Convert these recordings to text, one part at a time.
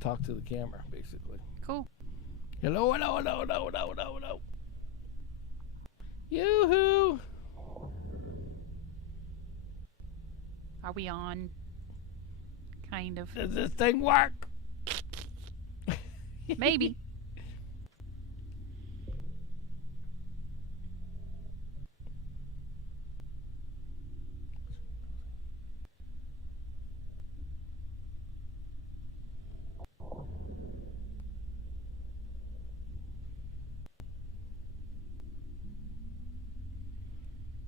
talk to the camera, basically. Cool. Hello, hello, hello, hello, hello, hello, hello. Yoo-hoo! Are we on? Kind of. Does this thing work? Maybe.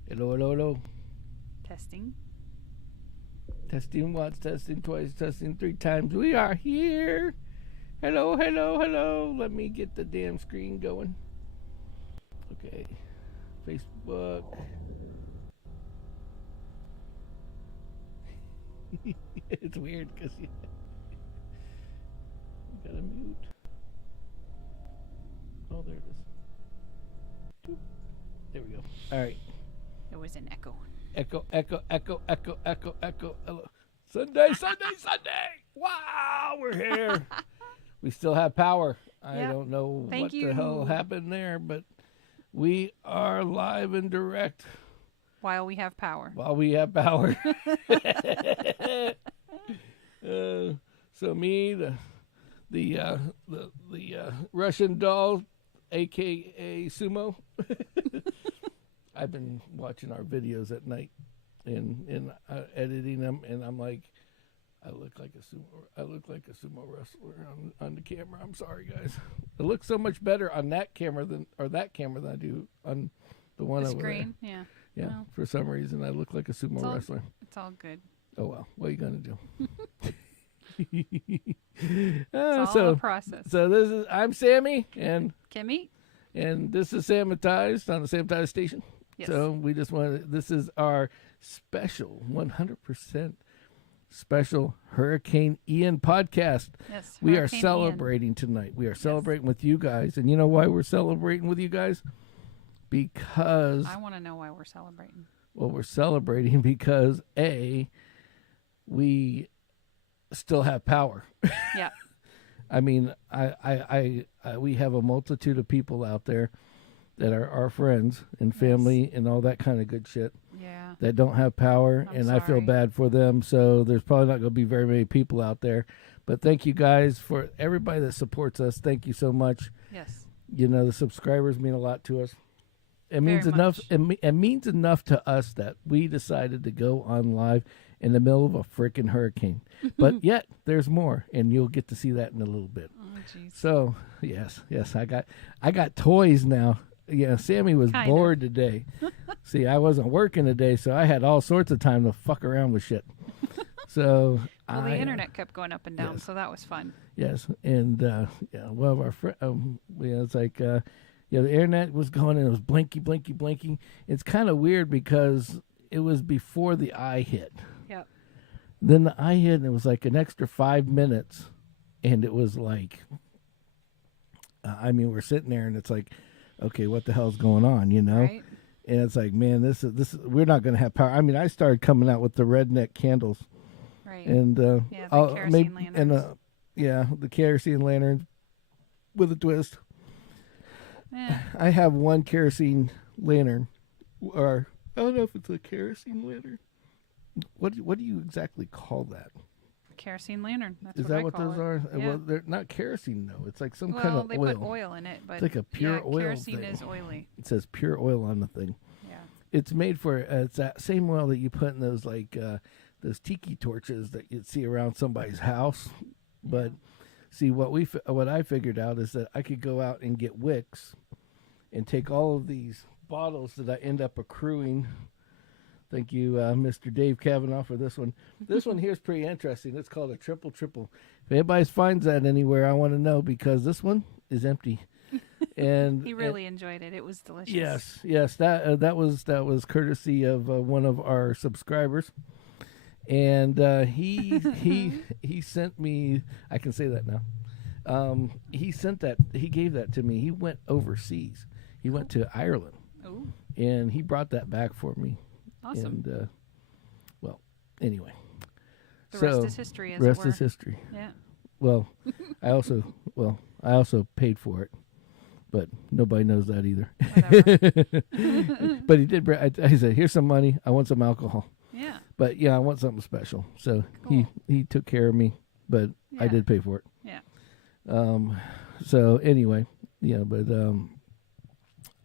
Hello, hello, hello. Testing. Testing once, testing twice, testing 3 times. We are here. Hello, hello, hello. Let me get the damn screen going. Okay. Facebook. It's weird because you gotta mute. Oh, there it is. Boop. There we go. All right. There was an echo. Echo, echo, echo, echo, echo, echo. Hello. Sunday, Sunday, Sunday. Wow, we're here. We still have power. I don't know what the hell happened there, but we are live and direct. While we have power. While we have power. So me, the Russian doll, aka Sumo. I've been watching our videos at night and editing them, and I'm like, I look like a sumo wrestler on the camera. I'm sorry, guys. It looks so much better on that camera than I do on the one over screen. there. Yeah. Yeah. Well, For some reason, I look like a sumo wrestler. It's all good. Oh well, what are you gonna do? It's all a process. So I'm Sammy and Kimmy. And this is Sammitized on the Sammitized station. Yes. So we just wanted, this is our special, 100% special Hurricane Ian podcast. Yes. We are Hurricane celebrating tonight. We are celebrating with you guys. And you know why we're celebrating with you guys? Because I want to know why we're celebrating. Well, we're celebrating because we still have power. Yeah. I mean, we have a multitude of people out there that are our friends and family and all that kind of good shit. Yeah. That don't have power, and I feel bad for them. So there's probably not going to be very many people out there. But thank you guys for everybody that supports us. Thank you so much. Yes. You know, the subscribers mean a lot to us. It means enough. It means enough to us that we decided to go on live in the middle of a freaking hurricane. But yet there's more, and you'll get to see that in a little bit. Oh, jeez. So yes, I got toys now. Yeah, Sammy was bored today. See, I wasn't working today, so I had all sorts of time to fuck around with shit. So well, the internet kept going up and down, so that was fun. Yes, and one of our friends, it's like. The internet was going and it was blinky, blinky, blinking. It's kind of weird because it was before the eye hit. Yep. Then the eye hit and it was like an extra 5 minutes. And it was like, we're sitting there and it's like, okay, what the hell's going on, you know? Right. And it's like, man, this is we're not going to have power. I mean, I started coming out with the redneck candles. Right. And the kerosene lanterns. And the kerosene lanterns with a twist. Yeah. I have one kerosene lantern, or I don't know if it's a kerosene lantern. What do you exactly call that? Kerosene lantern. That's Is what that I what call those it. are? Yeah. Well, they're not kerosene though. It's like some kind of they oil. put oil in it, but it's like a pure oil kerosene thing. is oily. It says pure oil on the thing. Yeah. It's made for it's that same oil that you put in those those tiki torches that you'd see around somebody's house. But see what I figured out is that I could go out and get wicks. And take all of these bottles that I end up accruing. Thank you, Mr. Dave Kavanaugh, for this one. This one here is pretty interesting. It's called a triple triple. If anybody finds that anywhere, I want to know because this one is empty. And he really enjoyed it. It was delicious. Yes. That was courtesy of one of our subscribers, and he sent me. I can say that now. He gave that to me. He went overseas. He went to Ireland. Ooh. And he brought that back for me. Awesome. And, anyway. The rest is history, as rest it were. is history. Yeah. well, I also paid for it, but nobody knows that either. Whatever. But he did. I said, "Here's some money. I want some alcohol." Yeah. But yeah, I want something special. So Cool. he took care of me, but I Yeah. did pay for it. Yeah. So anyway, but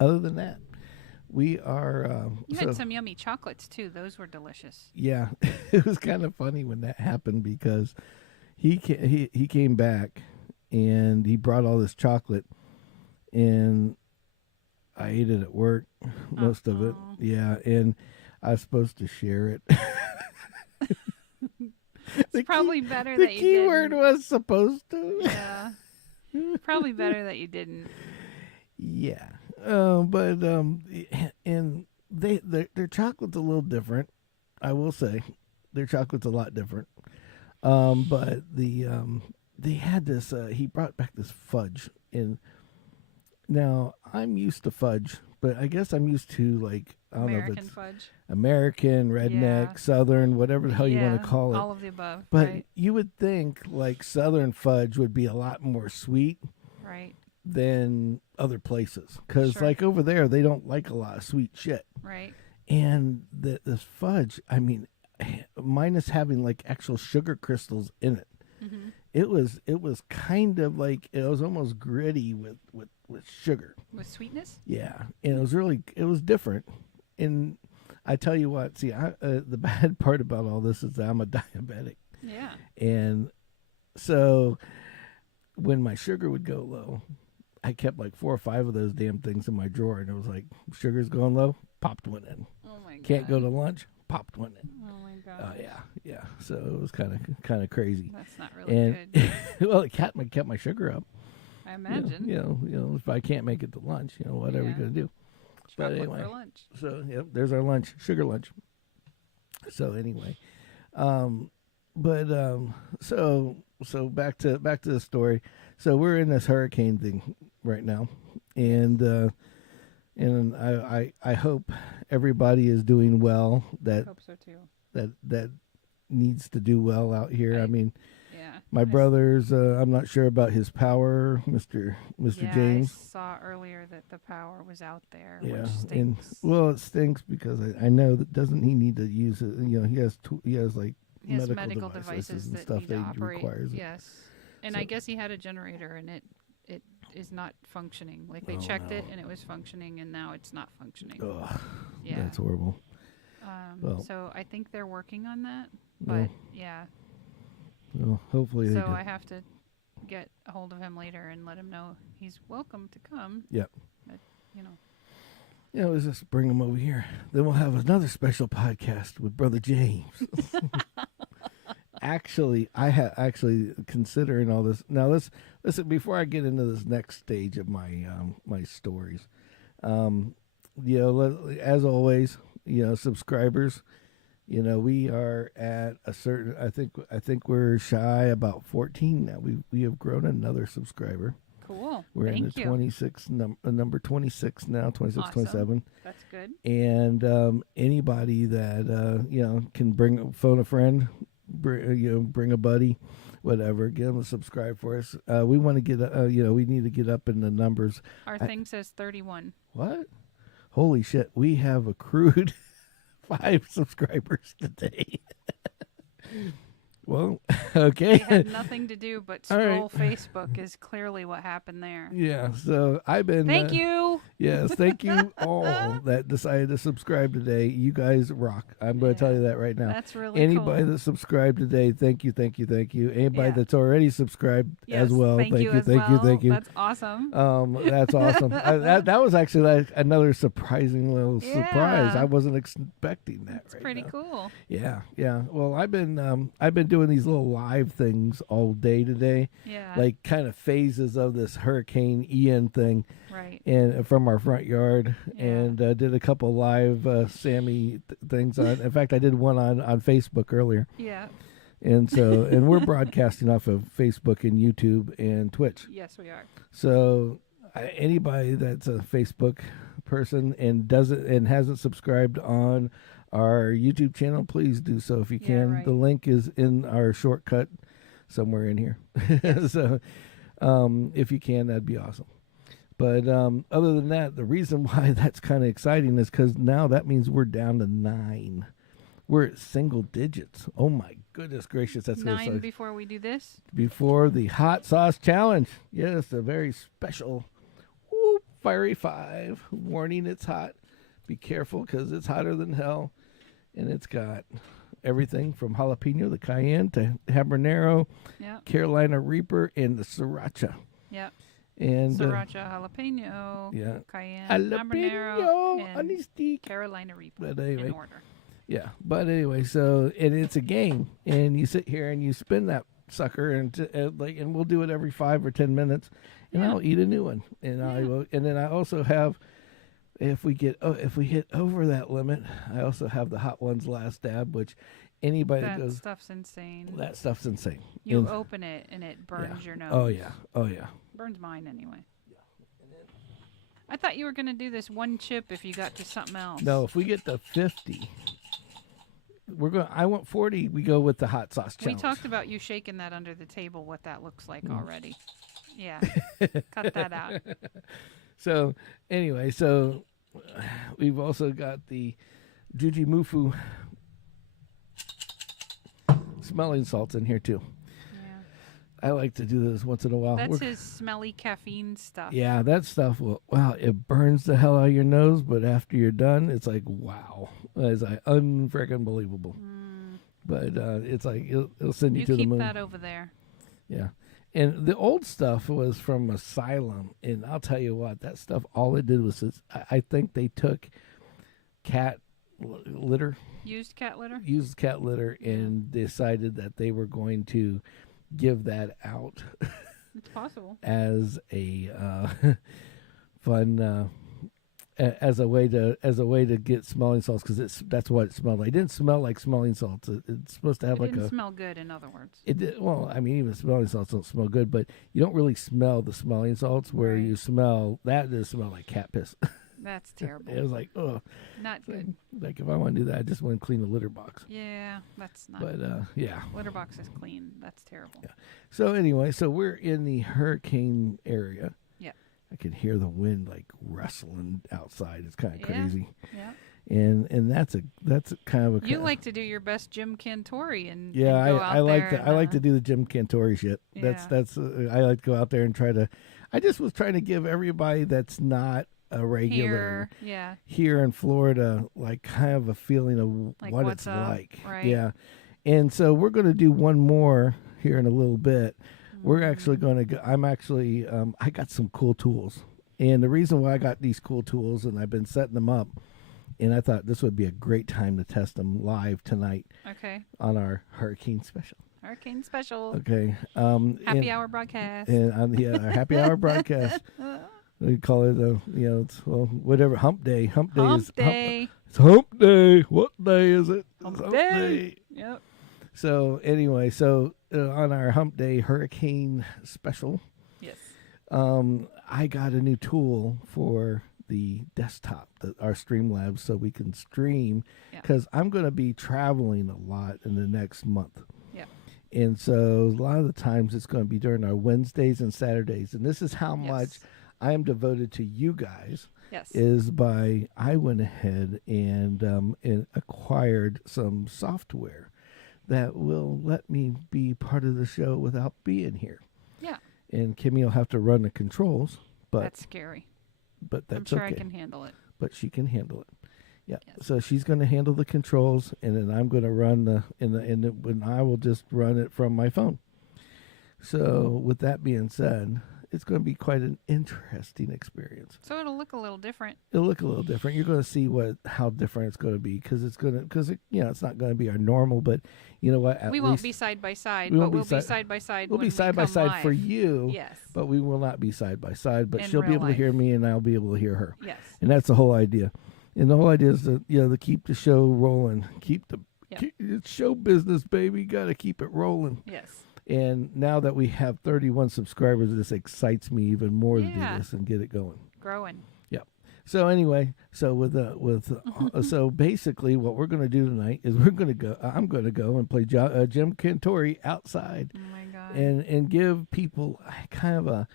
other than that, we are. You had some yummy chocolates too. Those were delicious. Yeah, it was kind of funny when that happened because he came back and he brought all this chocolate, and I ate it at work, most of it. Uh-oh. Yeah, and I was supposed to share it. It's probably better The that you key word didn't. was supposed to. Yeah. Probably better that you didn't. Yeah, but and their chocolate's a little different. I will say, their chocolate's a lot different. But they had this. He brought back this fudge, and now I'm used to fudge, but I guess I'm used to like I don't know if American it's fudge. American, redneck, Yeah. Southern, whatever the hell you want to call it. All of the above. But right. you would think like Southern fudge would be a lot more sweet Right. than other places, because Sure. like over there they don't like a lot of sweet shit. Right. And this fudge, I mean, minus having like actual sugar crystals in it, Mm-hmm. it was kind of like it was almost gritty with sugar. With sweetness. Yeah, and it was different. And I tell you what, see, the bad part about all this is that I'm a diabetic, Yeah. and so when my sugar would go low, I kept like 4 or 5 of those damn things in my drawer, and it was like sugar's going low, popped one in. Oh my god. Can't go to lunch, popped one in. Oh my god. Oh yeah. So it was kind of crazy. That's not really And good. well, it kept my sugar up. I imagine. You know, if I can't make it to lunch, what are we Yeah. gonna do? But Chocolate anyway, for lunch. so yep, there's our lunch, sugar lunch. So anyway, so back to the story. So we're in this hurricane thing right now, and I hope everybody is doing well. That Hope so too. that needs to do well out here. I Right. mean, Yeah. my brother's. I'm not sure about his power, Mister Yeah, James. I saw earlier that the power was out there, Yeah, which and stinks. well, it stinks because I know that doesn't he need to use it? He has like He has medical devices and that stuff need to that he operate. requires. it. Yes. And So- I guess he had a generator and it is not functioning. Like they Oh, checked it no. and it was functioning and now it's not functioning. Ugh, Yeah. that's horrible. well- So I think they're working on that. But Well, yeah. well, hopefully they So do. I have to get a hold of him later and let him know he's welcome to come. Yep. But, Let's just bring him over here. Then we'll have another special podcast with Brother James. Actually, considering all this. Now, listen. Before I get into this next stage of my my stories, as always, subscribers. We are at a certain. I think we're shy about 14 now. We have grown another subscriber. cool. We're in Thank the you. 26 number 26 now, 26, Awesome. 27. That's good. And anybody that can phone a friend, bring a buddy, whatever, get them to subscribe for us. We want to get we need to get up in the numbers. Our thing says 31. What? Holy shit! We have accrued 5 subscribers today. Well, okay. They had nothing to do but All right. scroll Facebook is clearly what happened there. Yeah. So I've been. Thank you. Yes, thank you all that decided to subscribe today. You guys rock. I'm going to tell you that right now. That's really Anybody cool. that subscribed today, thank you. Anybody Yeah. that's already subscribed Yes, as well, thank you. thank you. That's awesome. That's awesome. That was actually like another surprising little surprise. Yeah. I wasn't expecting that. It's right pretty now. cool. Yeah. Well, I've been doing these little live things all day today, Yeah. like kind of phases of this Hurricane Ian thing. right. And from our front yard, Yeah. and did a couple live Sammy things on. In fact, I did one on Facebook earlier, Yeah. and so and we're broadcasting off of Facebook and YouTube and Twitch. Yes, we are. So anybody that's a Facebook person and hasn't subscribed on our YouTube channel, please do so if you Yeah, can. right. The link is in our shortcut somewhere in here. Yes. So if you can, that'd be awesome. But other than that, the reason why that's kind of exciting is because now that means we're down to 9. We're at single digits. Oh my goodness gracious, that's 9 before we do this. before the hot sauce challenge. Yes, a very special fiery 5 warning. It's hot. Be careful because it's hotter than hell, and it's got everything from jalapeno, the cayenne, to habanero, Yep. Carolina Reaper, and the sriracha. Yep. And Sriracha, jalapeno, yeah, cayenne, jalapeno habanero, on and the stick. Carolina Reaper But anyway. in order. Yeah, but anyway, so and it's a game, and you sit here and you spin that sucker, and and we'll do it every 5 or 10 minutes, and Yeah. I'll eat a new one, and I will, and then I also have, if we hit over that limit, I also have the hot ones last dab, which anybody that That goes, stuff's insane. that stuff's insane. You And- open it and it burns your nose. oh yeah, Burns mine anyway. I thought you were going to do this one chip if you got to something else. no, if we get to 50, we're going. I want 40. We go with the hot sauce We challenge. talked about you shaking that under the table, what that looks like Mm. already. Yeah. Cut that out. So anyway, so we've also got the Jujimufu smelling salts in here too. Yeah. I like to do this once in a while. That's his smelly caffeine stuff. Yeah, that stuff will, wow, it burns the hell out of your nose, but after you're done, it's like, wow. It's like unfreaking believable. Mm. But it's like, it'll send you, You to the keep moon. that over there. Yeah. And the old stuff was from Asylum. And I'll tell you what, that stuff, all it did was, I think they took cat litter, Used cat litter? used cat litter, and decided that they were going to give that out It's possible. as a fun, as a way to get smelling salts, because that's what it smelled like. It didn't smell like smelling salts. It's supposed to have It like didn't a. smell good, in other words. It did, well, I mean, even smelling salts don't smell good, but you don't really smell the smelling salts. Where Right. you smell that, does smell like cat piss. That's terrible. It was like, oh, Not good. like if I want to do that, I just want to clean the litter box. Yeah, that's not But good. yeah. Litter box is clean. That's terrible. Yeah. So anyway, so we're in the hurricane area. Yeah. I can hear the wind like rustling outside. It's kind of Yeah. crazy. Yeah. And that's kind of a. You like to do your best Jim Cantori and Yeah, and go I out like there to I like to do the Jim Cantori shit. Yeah. That's I like to go out there and try to. I just was trying to give everybody that's not a regular here. in Florida like kind of a feeling of Like, what what's it's up, like. right. Yeah, and so we're going to do one more here in a little bit. We're actually going to go. I'm actually I got some cool tools, and the reason why I got these cool tools and I've been setting them up. And I thought this would be a great time to test them live tonight Okay. on our hurricane special. Hurricane special. Okay. Happy hour broadcast. And on the our happy hour broadcast, we call it it's whatever hump day. Hump day Hump is day. it's hump day. What day is it? It's Hump day. Yep. So anyway, on our hump day hurricane special, Yes. I got a new tool for the desktop, our Streamlabs, so we can stream, because I'm going to be traveling a lot in the next month. Yeah. And so a lot of the times it's going to be during our Wednesdays and Saturdays. And this is how much I am devoted to you guys. Yes. Is by I went ahead and acquired some software that will let me be part of the show without being here. Yeah. And Kimmy will have to run the controls, but That's scary. but that's I'm sure okay. I can handle it. But she can handle it. Yeah. Yes. So she's going to handle the controls, and then I'm going to run and I will just run it from my phone. So with that being said, it's going to be quite an interesting experience. So it'll look a little different. It'll look a little different. You're going to see how different it's going to be, because it's not going to be our normal, but you know what? We won't be side by side, we but won't be we'll be side by side. We'll when be side by come side for live. you. Yes. But we will not be side by side. But In she'll be real able to hear life. me, and I'll be able to hear her. Yes. And that's the whole idea. And the whole idea is to keep the show rolling, keep it's show business, baby. Got to keep it rolling. Yes. And now that we have 31 subscribers, this excites me even more to do Yeah. this and get it going. Growing. Yeah. So anyway, so basically, what we're going to do tonight is we're going to go. I'm going to go and play Jim Cantori outside, Oh my God. and give people kind of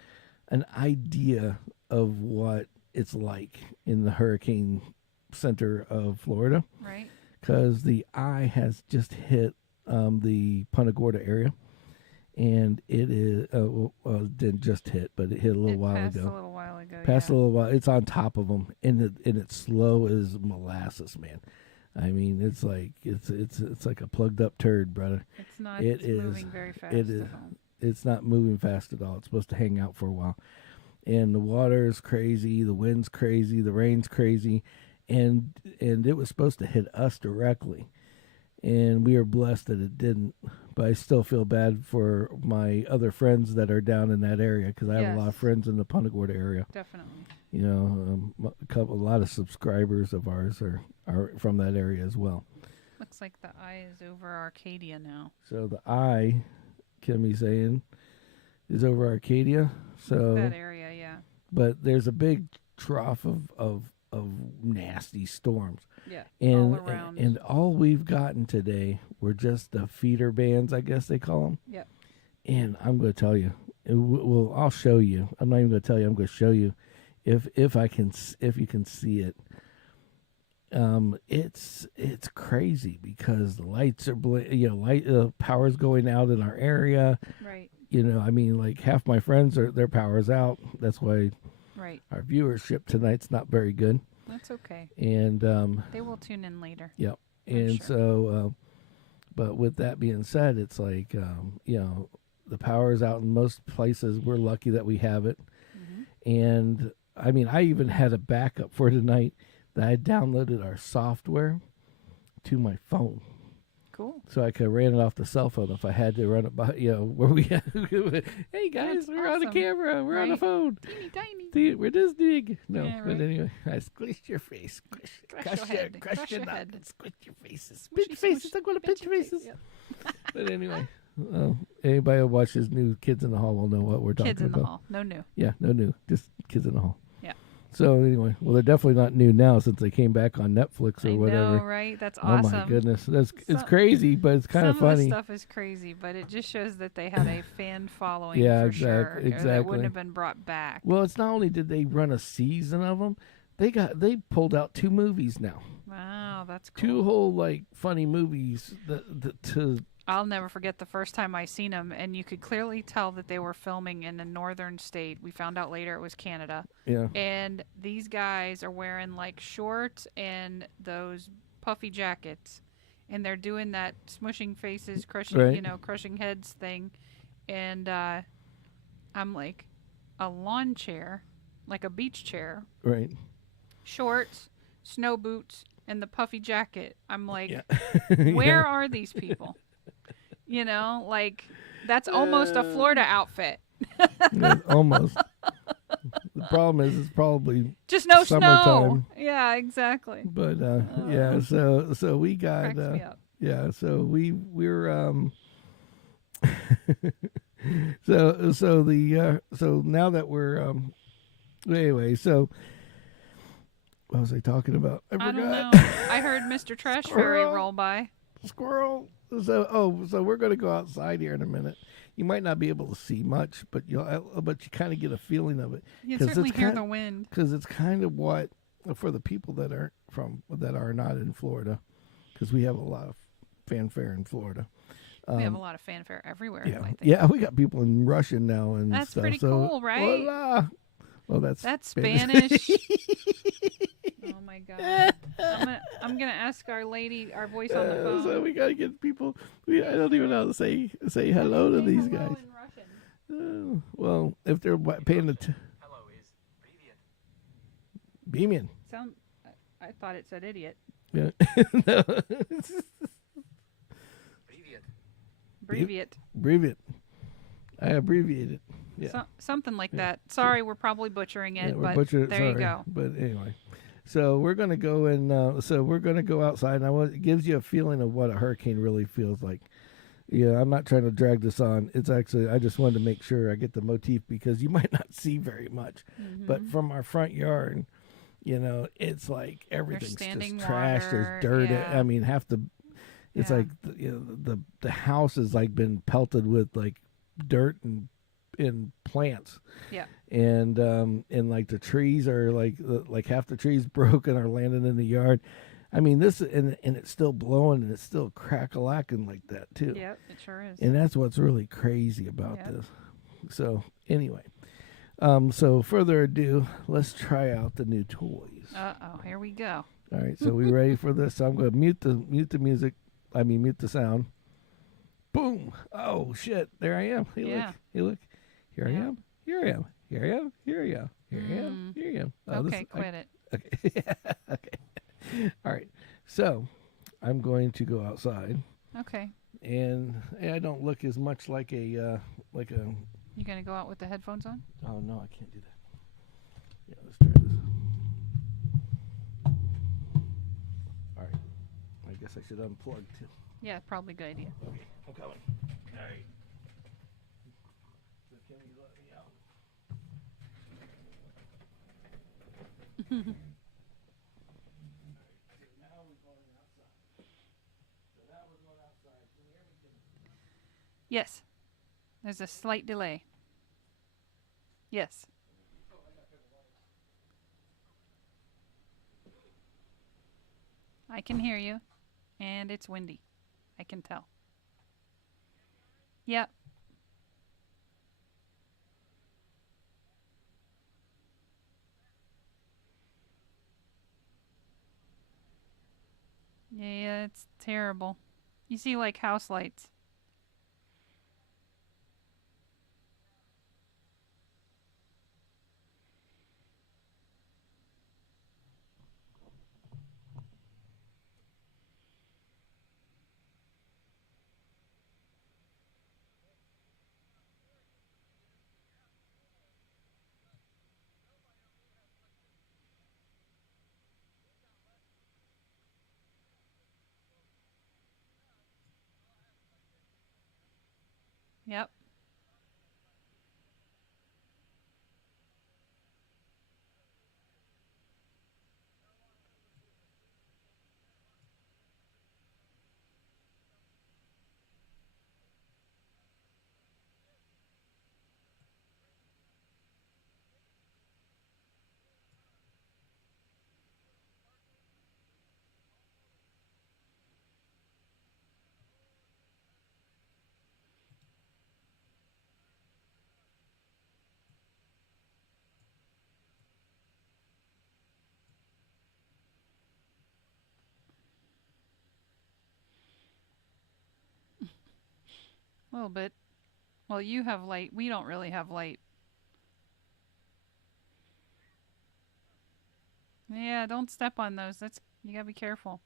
an idea of what it's like in the hurricane center of Florida, Right. because the eye has just hit the Punta Gorda area. And it is, it didn't just hit, but it hit a little while Passed ago. a little while ago. Passed yeah. a little while. It's on top of them, and it's slow as molasses, man. I mean, it's like it's like a plugged up turd, brother. It's not. It it's is- moving very fast. it is. at all. It's not moving fast at all. It's supposed to hang out for a while, and the water is crazy, the wind's crazy, the rain's crazy, and it was supposed to hit us directly, and we are blessed that it didn't. But I still feel bad for my other friends that are down in that area, because I have a lot of Yes. friends in the Punta Gorda area. Definitely. You know, a lot of subscribers of ours are from that area as well. Looks like the eye is over Arcadia now. So the eye, Kimmy's saying, is over Arcadia. So, That area, yeah. but there's a big trough of nasty storms, Yeah. and all around. and all we've gotten today were just the feeder bands, I guess they call them. Yep. And I'm going to tell you, well, I'll show you. I'm not even going to tell you. I'm going to show you, if you can see it. It's crazy because the lights are power's going out in our area. Right. You know, I mean, like half my friends their power's out. That's why Right. our viewership tonight's not very good. That's okay. And They will tune in later. yep. I'm And sure. so, but with that being said, it's like the power's out in most places. We're lucky that we have it. Mm-hmm. And I mean, I even had a backup for tonight that I downloaded our software to my phone, Cool. so I could ran it off the cell phone if I had to run it by. Where we, hey guys, That's we're on the awesome. camera, we're on the Right. phone. Teeny tiny. Dude, we're this big. No, Yeah, but right. anyway, I squished your face. Crush your head. Crush your head. Squish your faces. Squishy, Pinch faces. squish. I'm going to pinch your Pinch your faces. face, yep. But anyway, anybody who watches new Kids in the Hall will know what we're talking Kids in about. the hall. No new. Yeah, no new, just Kids in the Hall. Yeah. So anyway, well, they're definitely not new now since they came back on Netflix or I whatever. know, right? That's Oh awesome. my goodness, it's Some- crazy, but it's kind of Some of the funny. stuff is crazy, but it just shows that they had a fan following Yeah, for sure. Or that exactly. wouldn't have been brought back. Well, it's not only did they run a season of them, they pulled out 2 movies now, Wow, that's cool. 2 whole like funny movies to I'll never forget the first time I seen them, and you could clearly tell that they were filming in a northern state. We found out later it was Canada. yeah. And these guys are wearing like shorts and those puffy jackets, and they're doing that smushing faces, crushing, Right. crushing heads thing. And I'm like, a lawn chair, like a beach chair, Right. shorts, snow boots, and the puffy jacket. I'm like, Yeah. where are these people? Like that's almost a Florida outfit. Yeah, almost. The problem is it's probably Just no snow. Summertime. Yeah, exactly. but yeah, so we got Cracks me up. yeah, so we're so now that we're anyway, so what was I talking about? I I forgot. don't know. I heard Mr. Trash Fairy Squirrel. roll by. Squirrel. So we're going to go outside here in a minute. You might not be able to see much, but you kind of get a feeling of it. You 'Cause can certainly it's hear kind- the wind. Because it's kind of what for the people that are not in Florida, because we have a lot of fanfare in Florida. We have a lot of fanfare everywhere. Yeah, I think. yeah, we got people in Russian now and That's stuff. pretty so, cool, right? Voila. Well, that's Spanish. Oh my god. I'm gonna ask our lady, our voice on the phone. So we gotta get people. I don't even know how to say hello to Say these hello guys. in Russian. Well, if they're paying attention. Hello is Привет. Beamian. I thought it said idiot. Yeah. No. Привет. Abbreviate. Abbreviate. I abbreviated. Yeah. Something like that. Sorry, we're probably butchering it, Yeah, we're but butchering it, there you sorry. go. But anyway, so we're gonna go and so we're gonna go outside. And it gives you a feeling of what a hurricane really feels like. Yeah, I'm not trying to drag this on. It's actually I just wanted to make sure I get the motif because you might not see very much. Mm-hmm. But from our front yard, it's like everything's just standing trash. There's water, dirt. yeah. I mean, it's Yeah. like the house has like been pelted with like dirt and plants. Yeah. And like the trees are like half the trees broken or landing in the yard. I mean, this and it's still blowing and it's still crack-a-lacking like that too. Yep, it sure is. And that's what's really crazy about Yep. this. So anyway, so further ado, let's try out the new toys. Uh-oh, here we go. All right, so we ready for this? So I'm going to mute the music. I mean, mute the sound. Boom! Oh shit! There I am. Hey, Yeah. look! Hey, look! Here I Yeah. am. Here I am. Here I am. Here I am. Here I am. Here I am. Oh, Okay, quit it. Okay. Okay. All right. So I'm going to go outside, Okay. and I don't look as much like a like a. You gonna go out with the headphones on? Oh no, I can't do that. Yeah, let's try this. All right. I guess I should unplug too. Yeah, probably a good idea. Okay, I'm coming. All right. So can you let me out? Now we're going outside. So now we're going outside. Can you hear me, Kimmy? Yes. There's a slight delay. Yes. I can hear you, and it's windy. I can tell. Yep. Yeah, it's terrible. You see, like, house lights. Yep. A little bit. Well, you have light. We don't really have light. Yeah, don't step on those. That's you gotta be careful.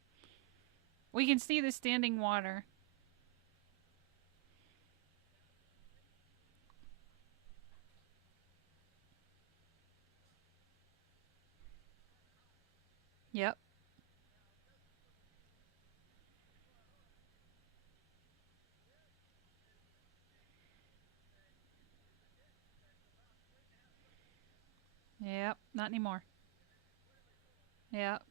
We can see the standing water. Yep. Yep. Not anymore. Yep.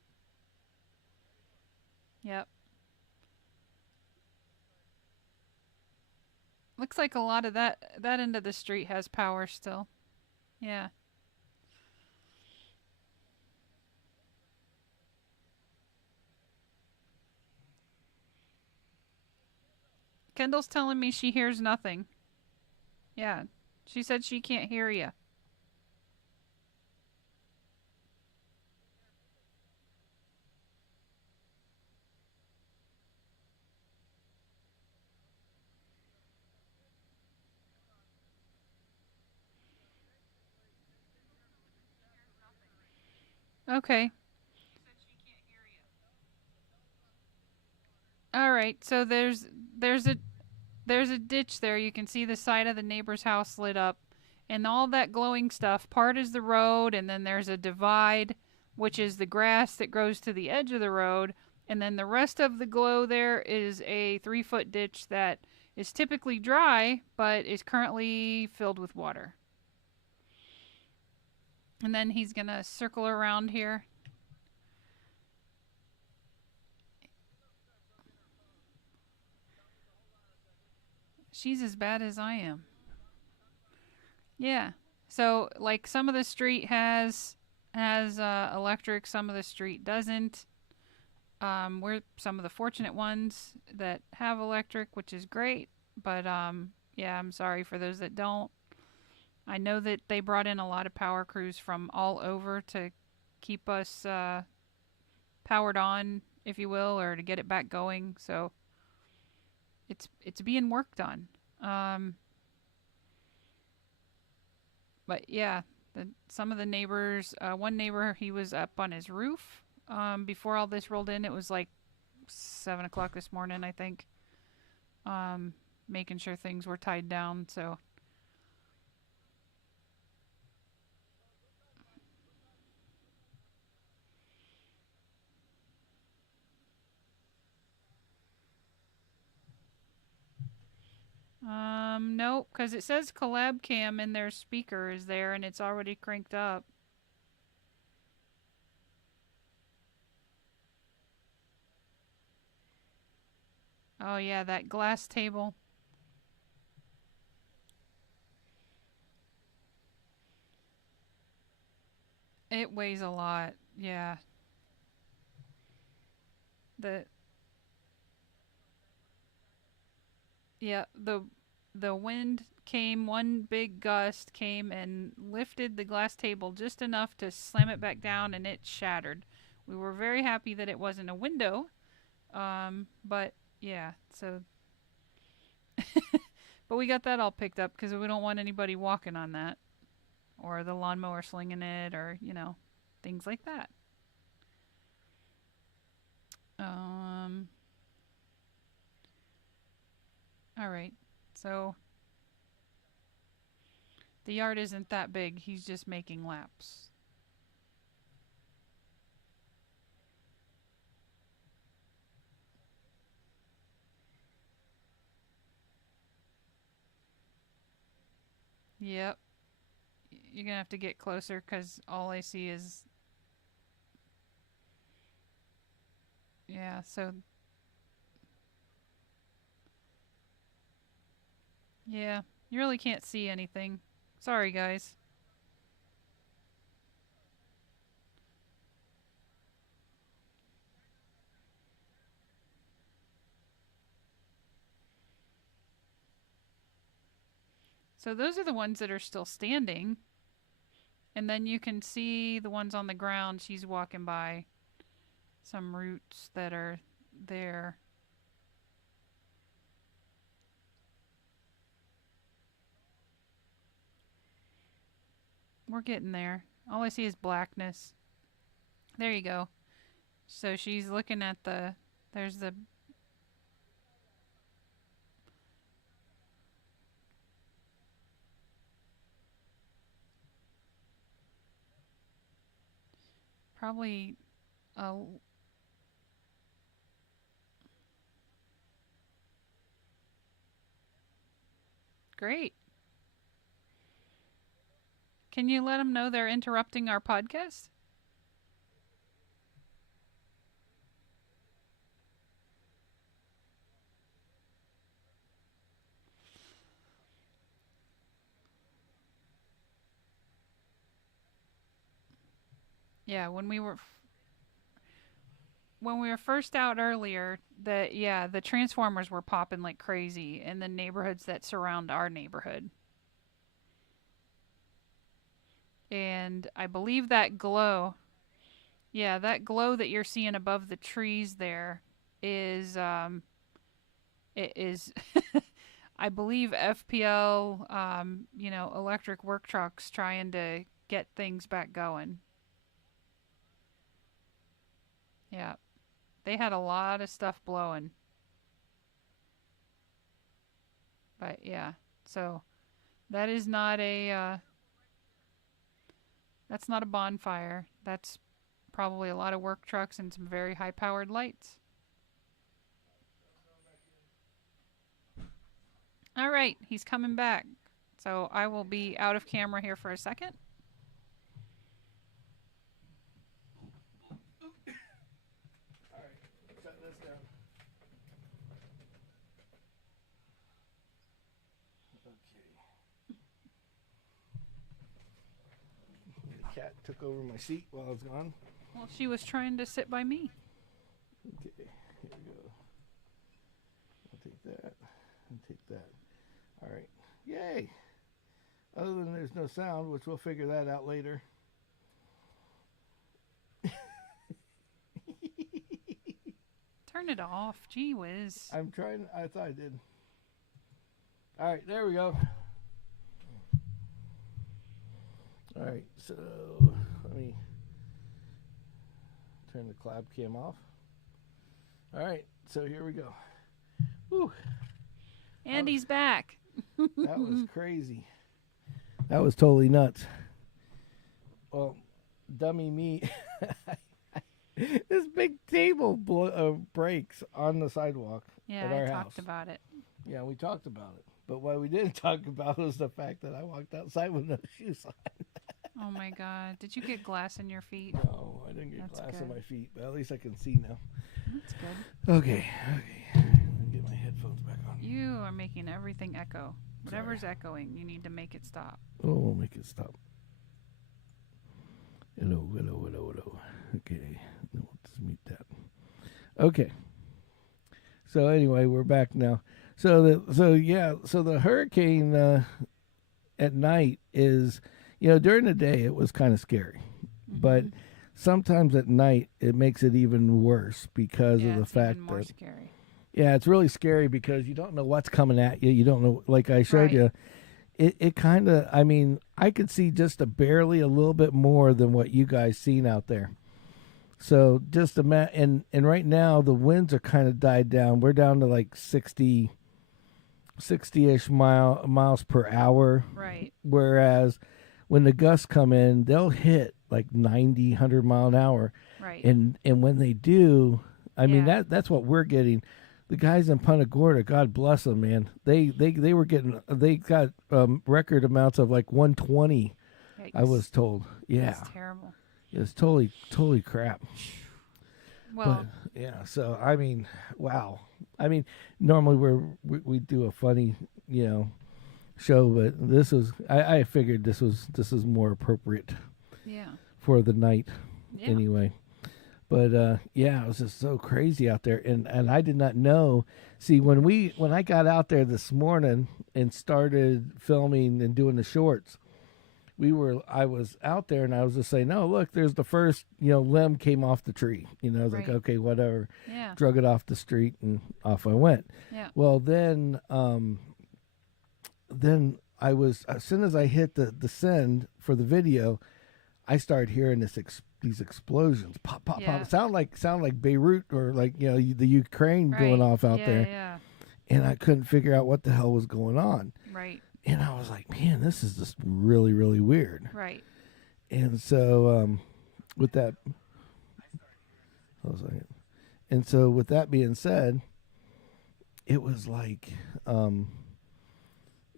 Yep. Looks like a lot of that end of the street has power still. Yeah. Kendall's telling me she hears nothing. Yeah. She said she can't hear you. Okay. All right. So there's a there's a ditch there. You can see the side of the neighbor's house lit up, and all that glowing stuff. Part is the road, and then there's a divide, which is the grass that grows to the edge of the road, and then the rest of the glow there is a 3-foot ditch that is typically dry, but is currently filled with water. And then he's gonna circle around here. she's as bad as I am. Yeah. So like some of the street has electric, some of the street doesn't. We're some of the fortunate ones that have electric, which is great. But yeah, I'm sorry for those that don't. I know that they brought in a lot of power crews from all over to keep us powered on, if you will, or to get it back going. So it's being worked on. Um, but yeah, some of the neighbors. One neighbor, he was up on his roof before all this rolled in. It was like 7 o'clock this morning, I think. Making sure things were tied down. So nope, because it says collab cam in their speaker is there and it's already cranked up. Oh yeah, that glass table. It weighs a lot. Yeah. The yeah, the wind came, one big gust came and lifted the glass table just enough to slam it back down and it shattered. We were very happy that it wasn't a window. But yeah, so but we got that all picked up because we don't want anybody walking on that or the lawnmower slinging it or, things like that. Um, all right. So the yard isn't that big. He's just making laps. Yep. You're going to have to get closer because all I see is. Yeah, so. Yeah, you really can't see anything. Sorry, guys. So those are the ones that are still standing. And then you can see the ones on the ground. She's walking by some roots that are there. We're getting there. All I see is blackness. There you go. So she's looking at the. There's the. Probably. Great. Can you let them know they're interrupting our podcast? Yeah, when we were first out earlier, the transformers were popping like crazy in the neighborhoods that surround our neighborhood. And I believe that glow, yeah, that glow that you're seeing above the trees there is it is I believe FPL electric work trucks trying to get things back going. Yeah. They had a lot of stuff blowing. But yeah. So that is not a that's not a bonfire. That's probably a lot of work trucks and some very high powered lights. All right, he's coming back. So I will be out of camera here for a second. All right, shut this down. cat took over my seat while I was gone. Well, she was trying to sit by me. Okay, here we go. I'll take that and take that. All right. Yay! Other than there's no sound, which we'll figure that out later. Turn it off. Gee whiz. I'm trying. I thought I did. All right, there we go. All right, so let me turn the cloud cam off. All right, so here we go. Whew. Andy's back. That was crazy. That was totally nuts. Well, dummy me. This big table breaks on the sidewalk Yeah, at our I house. talked about it. Yeah, we talked about it. But what we didn't talk about was the fact that I walked outside with no shoes on. Oh my God! Did you get glass in your feet? No, I didn't get That's glass on good. my feet, but at least I can see now. That's good. Okay. Let me get my headphones back on. You are making everything echo. Whatever's echoing, you need to make it stop. Oh, we'll make it stop. Hello. Okay, let's mute that. Okay. So anyway, we're back now. So the hurricane at night is, during the day it was kind of scary, but sometimes at night it makes it even worse because of the fact even more that scary. yeah, it's really scary because you don't know what's coming at you. You don't know, like I showed you. It kind of, I mean, I could see just barely a little bit more than what you guys seen out there. So just and right now the winds are kind of died down. We're down to like 60-ish miles per hour. Right. Whereas when the gusts come in, they'll hit like 90, 100 mile an hour. Right. And when they do, I mean, that's what we're getting. The guys in Punta Gorda, God bless them, man. They got record amounts of like 120. Yikes. I was told. Yeah, That's terrible. it's totally crap. Well, But, yeah. So I mean, wow. I mean, normally we do a funny, show, but this was I figured this is more appropriate yeah. for the night Yeah. anyway. But it was just so crazy out there, and I did not know. See, when I got out there this morning and started filming and doing the shorts, I was out there and I was just saying, "No, look, there's the first limb came off the tree." I was like, Right. "Okay, whatever." Yeah. Drug it off the street and off I went. Yeah. Well, then I was, as soon as I hit the send for the video, I started hearing these explosions, pop, pop, Yeah. pop. Sound like Beirut or like the Ukraine going Right. off out Yeah, there, Yeah. and I couldn't figure out what the hell was going on. Right. And I was like, man, this is just really, really weird. Right. And so with that, hold on a second. And so with that being said, it was like, I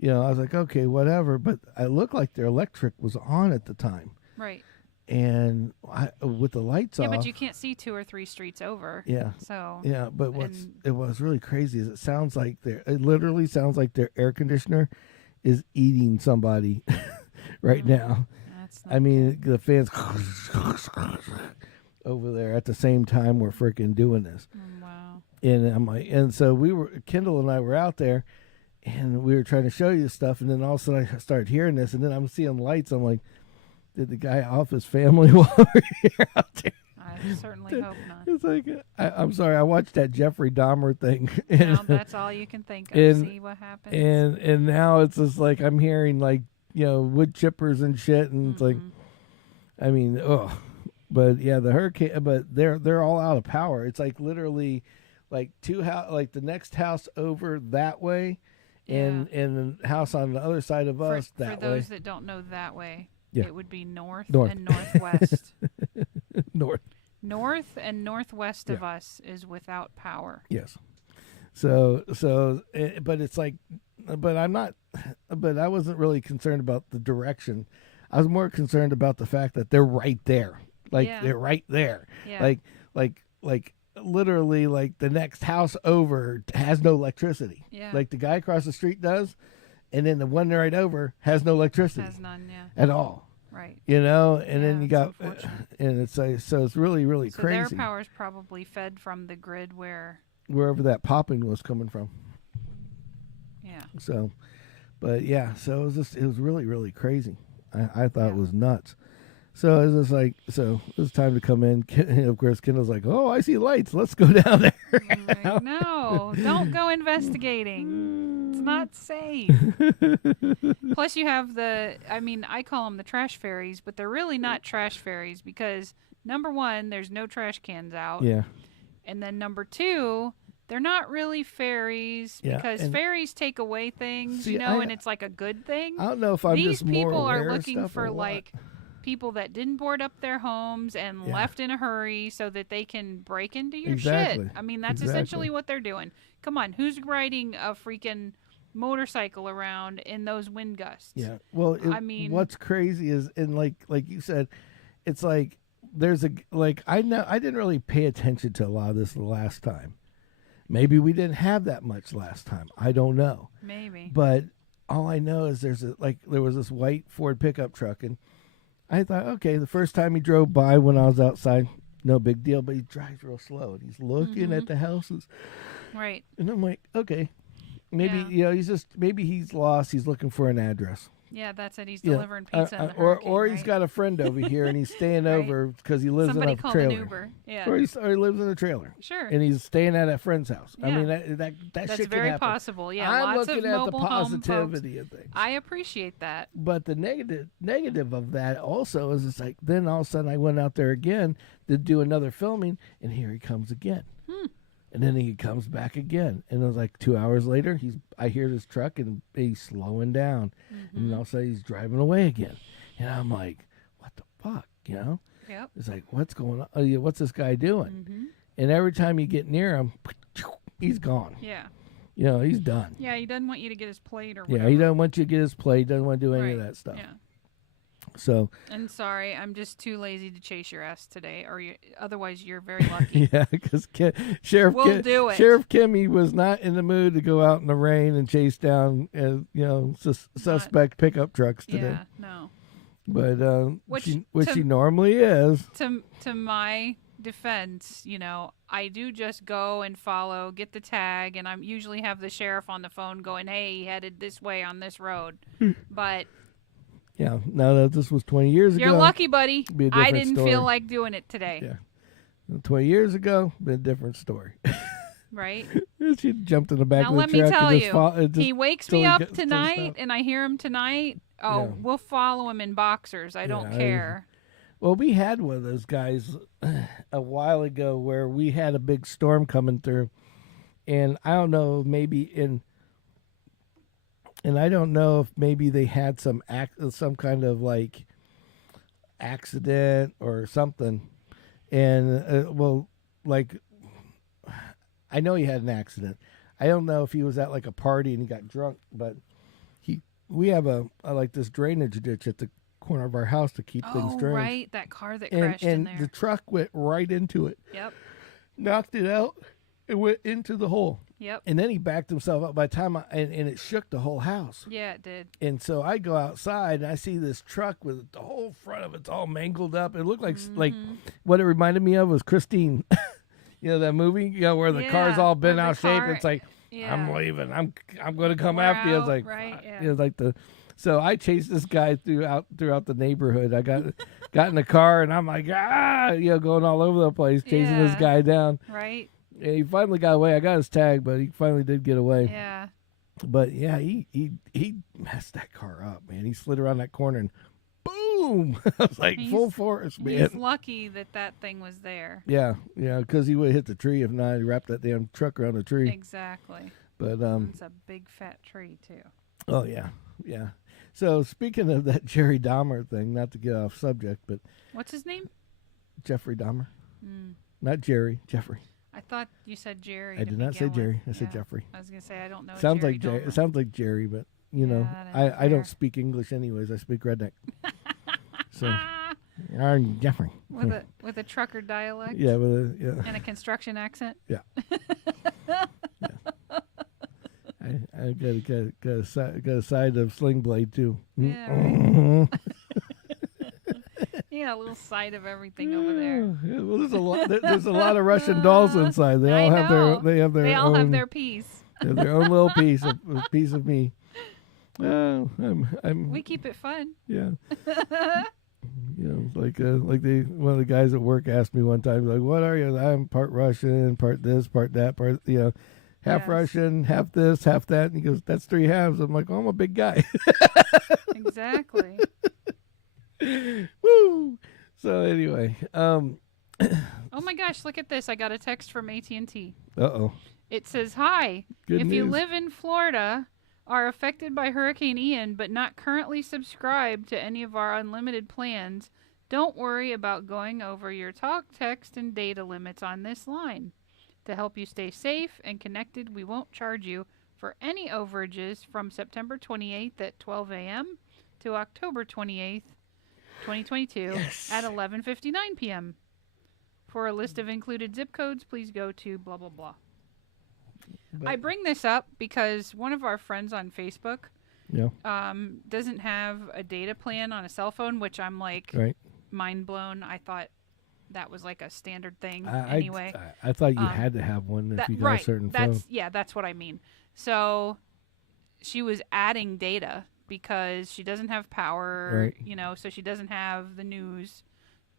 was like, okay, whatever. But I looked like their electric was on at the time. Right. And with the lights Yeah, off. but you can't see 2 or 3 streets over. Yeah. So. Yeah, but it was really crazy is it literally sounds like their air conditioner is eating somebody right now. That's I mean, the fans over there at the same time we're freaking doing this. wow. And I'm like, and so Kendall and I were out there, and we were trying to show you stuff, and then all of a sudden I started hearing this, and then I'm seeing lights. I'm like, did the guy off his family while we're here out there? I certainly hope not. It's like, I'm sorry, I watched that Jeffrey Dahmer thing. Now that's all you can think of. and- See what happens. And now it's just like I'm hearing like wood chippers and shit, and it's like, I mean, but yeah, the hurricane, but they're all out of power. It's like literally like like the next house over that way, and the house on the other side of us that for way. those that don't know that way, Yeah. it would be north North. and northwest. North. North and northwest of us is without power. Yes. So, but it's like, but I wasn't really concerned about the direction. I was more concerned about the fact that they're right there. Like they're right there. Yeah. Like literally like the next house over has no electricity. Yeah. Like the guy across the street does, and then the one right over has no electricity Has none, yeah. at all. Right. And then you it's got, unfortunate. and it's like, so it's really, really So crazy. their power's probably fed from the grid wherever that popping was coming from. Yeah. So, but yeah, so it was really, really crazy. I thought it was nuts. So it was just like, so it was time to come in. Of course, Kendall's like, "Oh, I see lights. Let's go down there." Like, no, don't go investigating. It's not safe. Plus, you have I call them the trash fairies, but they're really not trash fairies because, number one, there's no trash cans out. Yeah. And then number two, they're not really fairies because fairies take away things, and it's like a good thing. I don't know if I'm These just more people aware are of looking stuff for or what. people that didn't board up their homes and left in a hurry so that they can break into your Exactly. shit. I mean, that's essentially what they're doing. Come on, who's riding a freaking motorcycle around in those wind gusts? Yeah. Well, what's crazy is, and like you said, it's like there's I didn't really pay attention to a lot of this the last time. Maybe we didn't have that much last time. I don't know. Maybe. But all I know is there was this white Ford pickup truck, and I thought, okay, the first time he drove by when I was outside, no big deal, but he drives real slow and he's looking at the houses. Right. And I'm like, okay, maybe maybe he's lost. He's looking for an address. Yeah, that's it. He's delivering pizza in the or hurricane, he's got a friend over here and he's staying over because he lives Somebody in a called trailer. an Uber. Yeah. Or he lives in a trailer. Sure. And he's staying at a friend's house. Yeah. I mean, that That's shit very can happen. possible. Yeah, I'm lots looking of at the mobile home folks. positivity of things. I appreciate that. But the negative of that also is it's like then all of a sudden I went out there again to do another filming, and here he comes again. And then he comes back again, and it was like 2 hours later. I hear this truck, and he's slowing down, and all of a sudden he's driving away again, and I'm like, "What the fuck?" Yep. It's like, what's going on? What's this guy doing? And every time you get near him, he's gone. Yeah. He's done. Yeah, he doesn't want you to get his plate or whatever. Yeah, he doesn't want you to get his plate. Doesn't want to do any of that stuff. Yeah. So. And sorry, I'm just too lazy to chase your ass today, otherwise you're very lucky. Yeah, because Sheriff Kimmy was not in the mood to go out in the rain and chase down, suspect pickup trucks today. Yeah, no. But which she normally is. To my defense, I do just go and follow, get the tag, and I usually have the sheriff on the phone going, "Hey, he headed this way on this road," but. Yeah, now that this was 20 years ago. You're lucky, buddy. I didn't story. feel like doing it today. Yeah. 20 years ago, been a different story. Right? She jumped in the back now, of the let truck. me tell you, he wakes me up tonight and I hear him tonight. Oh, we'll follow him in boxers. I don't care. Well, we had one of those guys a while ago where we had a big storm coming through. And I don't know, And I don't know if maybe they had some kind of like accident or something, and I know he had an accident. I don't know if he was at like a party and he got drunk, but we have a like this drainage ditch at the corner of our house to keep things drained. Oh, right, that car that crashed in there. And the truck went right into it. Yep. Knocked it out. It went into the hole. Yep. And then he backed himself up by the time and it shook the whole house. Yeah, it did. And so I go outside and I see this truck with the whole front of it's all mangled up. It looked like what it reminded me of was Christine. That movie, where the car's all bent out shape. It's like, I'm leaving. I'm going to come after you. It's like, right, it's like so I chased this guy throughout the neighborhood. I got in the car and I'm like, going all over the place, chasing this guy down. Right. Yeah, he finally got away. I got his tag, but he finally did get away. Yeah. But yeah, he messed that car up, man. He slid around that corner and boom! I was like full force, man. He's lucky that thing was there. Yeah, because he would have hit the tree if not. He wrapped that damn truck around the tree. Exactly. But it's a big fat tree too. Oh yeah. So speaking of that Jerry Dahmer thing, not to get off subject, but what's his name? Jeffrey Dahmer. Not Jerry. Jeffrey. I thought you said Jerry. I did not say Jerry. I said Jeffrey. I was gonna say I don't know. Sounds Jerry like Jerry. Dahmer. It sounds like Jerry, but I don't speak English anyways. I speak redneck. So, Jeffrey. With a trucker dialect. Yeah, and a construction accent. Yeah. I got a side of Sling Blade too. Yeah. Right. Yeah, a little side of everything over there. Yeah, well, there's a lot of Russian dolls inside. They all have know. their all own have their piece. their own little piece of me. I'm We keep it fun. yeah. Like one of the guys at work asked me one time, like, "What are you?" I'm part Russian, part this, part that, part half Yes. Russian, half this, half that. And he goes, "That's 3 halves." I'm like, "Oh, I'm a big guy." Exactly. Woo! So anyway, Oh my gosh, look at this. I got a text from AT&T. uh-oh. It says, "Hi. Good if you news. live in Florida, are affected by Hurricane Ian, but not currently subscribed to any of our unlimited plans, don't worry about going over your talk, text, and data limits on this line. To help you stay safe and connected, we won't charge you for any overages from September 28th at 12 a.m. to October 28th, 2022 at 11:59 p.m. For a list of included zip codes, please go to blah, blah, blah." I bring this up because one of our friends on Facebook doesn't have a data plan on a cell phone, which I'm like Right. mind blown. I thought that was like a standard thing anyway. I thought you had to have one if you got a certain phone. Yeah, that's what I mean. So she was adding data because she doesn't have power, Right. so she doesn't have the news.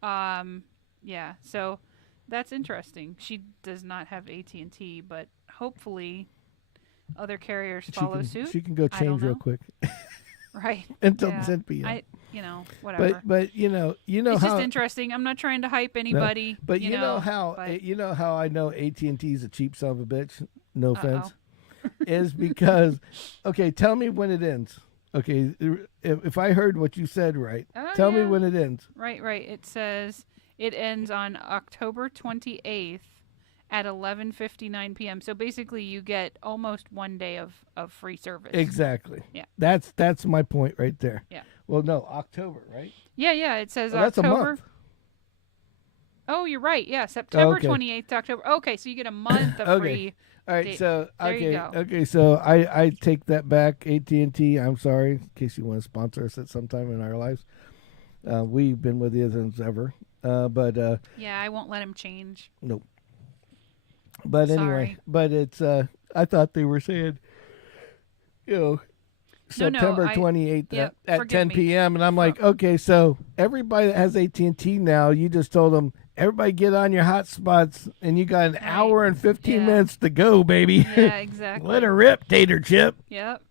Yeah, so that's interesting. She does not have AT&T, but hopefully other carriers follow suit. She can go change real quick Right. until 10 p.m. Whatever. But you know it's how just interesting. I'm not trying to hype anybody. But you know how I know AT&T is a cheap son of a bitch. No offense, is because okay. Tell me when it ends. Okay, if I heard what you said right, tell me when it ends. Right. It says it ends on October 28th at 11:59 p.m. So basically, you get almost 1 day of free service. Exactly. Yeah. That's my point right there. Yeah. Well, no, October, right? Yeah. It says That's October. a month. Oh, you're right. Yeah, September okay. 28th to October. Okay, so you get a month of free. All right, so There you go. okay, so I take that back. AT&T, I'm sorry, in case you want to sponsor us at some time in our lives. We've been with you since ever, but yeah, I won't let him change. nope. But anyway, but it's I thought they were saying, September 28th at 10 p.m. And I'm like, okay, so everybody that has AT&T now, you just told them, everybody get on your hotspots, and you got an hour and 15 minutes to go, baby. Yeah, exactly. Let her rip, tater chip. Yep.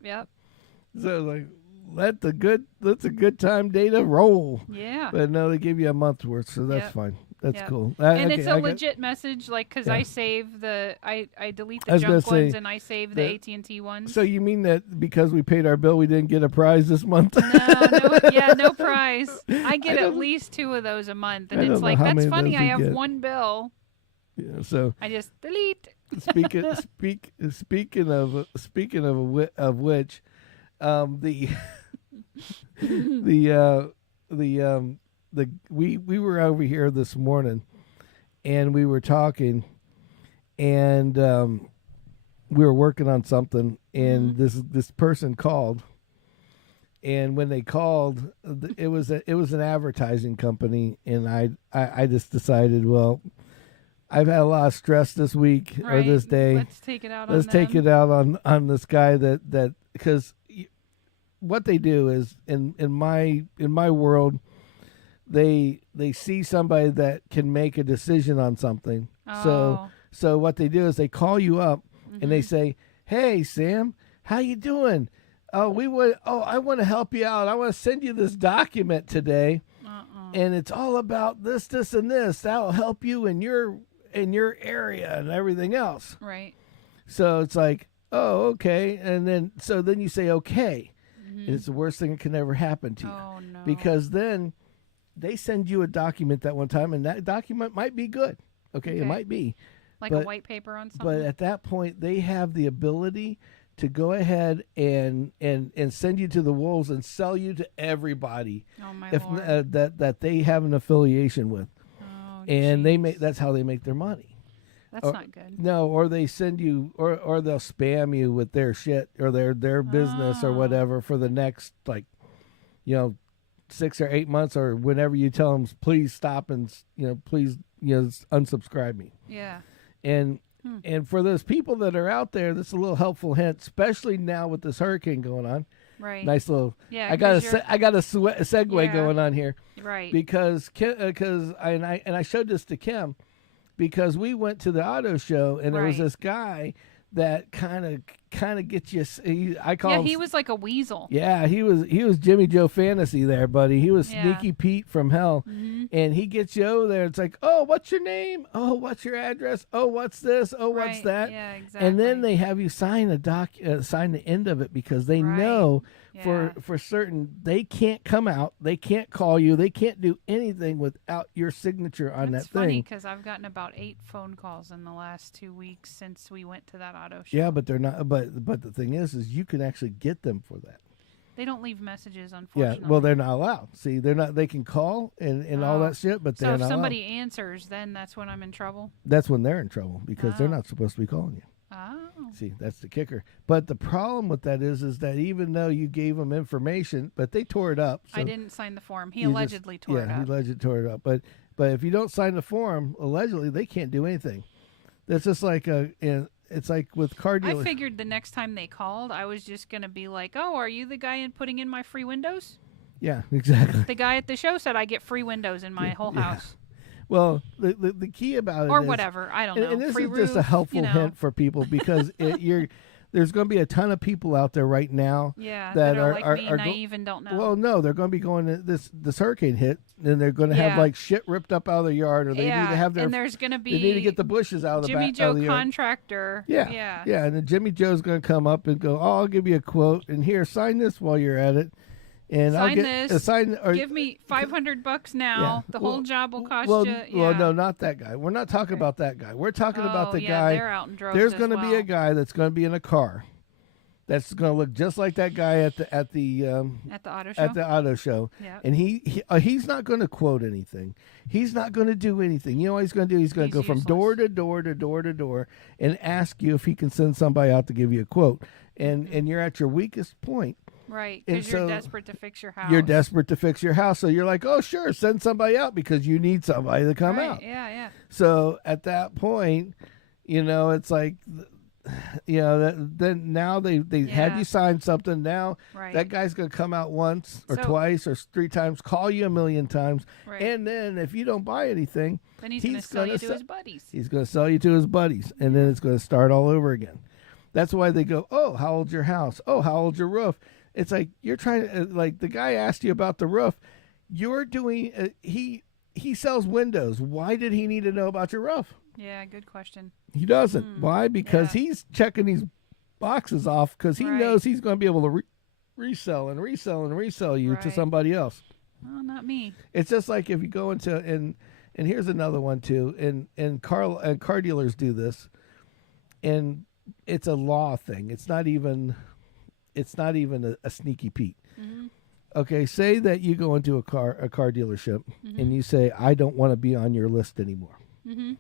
So like, let the good time data roll. Yeah. But no, they give you a month's worth, so that's fine. That's cool. And it's a legit message, like, because I save I delete the junk ones and I save the AT&T ones. So you mean that because we paid our bill, we didn't get a prize this month? No prize. I get at least 2 of those a month, and it's like, that's funny. I have one bill. Yeah. So I just delete. Speaking of which, we were over here this morning, and we were talking, and we were working on something, and this person called, and when they called, it was an advertising company, and I just decided, well, I've had a lot of stress this week or this day. Let's take it out. Take it out on this guy that because what they do is in my world, they see somebody that can make a decision on something. So what they do is they call you up and they say, "Hey Sam, how you doing? I want to help you out. I want to send you this document today, and it's all about this, and this. That'll help you in your area and everything else." Right. So it's like, oh, okay, and then you say okay, and it's the worst thing that can ever happen to you. Oh no. Because then they send you a document that one time, and that document might be good. Okay, it might be. Like a white paper on something? But at that point, they have the ability to go ahead and send you to the wolves and sell you to everybody. Oh, my Lord. That they have an affiliation with. Oh, and that's how they make their money. That's not good. No, or they send you, or they'll spam you with their shit or their business or whatever for the next, 6 or 8 months, or whenever you tell them, please stop and please unsubscribe me. Yeah. And for those people that are out there, that's a little helpful hint, especially now with this hurricane going on. Right. Nice little. Yeah. I got a segue going on here. Right. Because I showed this to Kim, because we went to the auto show and there was this guy that kind of gets you. I call him. He was like a weasel. Yeah, he was Jimmy Joe Fantasy there, buddy. He was Sneaky Pete from hell, and he gets you over there. It's like, oh, what's your name? Oh, what's your address? Oh, what's this? Oh, what's that? Yeah, exactly. And then they have you sign sign the end of it, because they know for certain they can't come out, they can't call you, they can't do anything without your signature on That's that thing. funny, because I've gotten about 8 phone calls in the last 2 weeks since we went to that auto show. Yeah, but they're not. But the thing is you can actually get them for that. They don't leave messages, unfortunately. Yeah, well, they're not allowed. See, they're not. They can call and all that shit, but they're not. So if somebody allowed. answers, then that's when I'm in trouble. That's when they're in trouble, because they're not supposed to be calling you. Oh. See, that's the kicker. But the problem with that is that even though you gave them information, but they tore it up. So I didn't sign the form. He allegedly tore it up. Yeah, he allegedly tore it up. But if you don't sign the form, allegedly, they can't do anything. That's just like it's like with car dealers. I figured the next time they called, I was just going to be like, oh, are you the guy putting in my free windows? Yeah, exactly. The guy at the show said I get free windows in my whole house. Well, the key about it or is, whatever, I don't know. And this free is roof, just a helpful hint for people, because there's going to be a ton of people out there right now that are like me, naive and don't know. Well, no, they're going to be going to this hurricane hit, and they're going to have like shit ripped up out of their yard, or they need to have their. And there's going to be. They need to get the bushes out of the Jimmy back. Joe out of the contractor. Yeah. And then Jimmy Joe's going to come up and go, oh, I'll give you a quote, and here, sign this while you're at it. And sign I'll get this. Give me $500 now. Yeah. The whole job will cost you. Well, no, not that guy. We're not talking about that guy. We're talking about the guy. They're out in droves. There's going to be a guy that's going to be in a car that's going to look just like that guy at the auto show. At the auto show. Yeah. And he's not going to quote anything. He's not going to do anything. You know what he's going to do? He's going to go from door to door to door to door and ask you if he can send somebody out to give you a quote. And you're at your weakest point. Right, because you're desperate to fix your house. You're desperate to fix your house, so you're like, oh, sure, send somebody out, because you need somebody to come out. Yeah. So at that point, it's like, then now they had you sign something. Now that guy's going to come out once or twice or 3 times, call you a million times, and then if you don't buy anything, then he's going to sell you to his buddies. He's going to sell you to his buddies, and then it's going to start all over again. That's why they go, oh, how old's your house? Oh, how old's your roof? It's like you're trying to, like the guy asked you about the roof. You're doing, he sells windows. Why did he need to know about your roof? Yeah, good question. He doesn't. Why? Because he's checking these boxes off, because he knows he's going to be able to resell you to somebody else. Well, not me. It's just like if you go into, and here's another one too, and car dealers do this, and it's a law thing. It's not even a sneaky Pete. Mm-hmm. Okay, say that you go into a car dealership and you say, I don't want to be on your list anymore. Mm-hmm.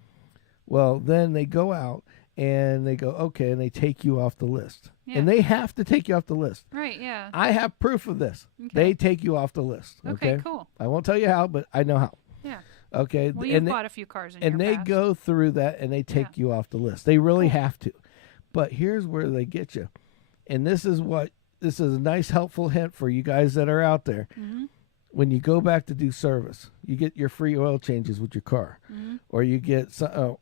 Well, then they go out and they go, okay, and they take you off the list. Yeah. And they have to take you off the list. Right, yeah. I have proof of this. Okay. They take you off the list. Okay, cool. I won't tell you how, but I know how. Yeah. Okay. Well, you've bought a few cars in your past. And they go through that and they take you off the list. They really have to. But here's where they get you. And this is a nice helpful hint for you guys that are out there. Mm-hmm. When you go back to do service, you get your free oil changes with your car, or you get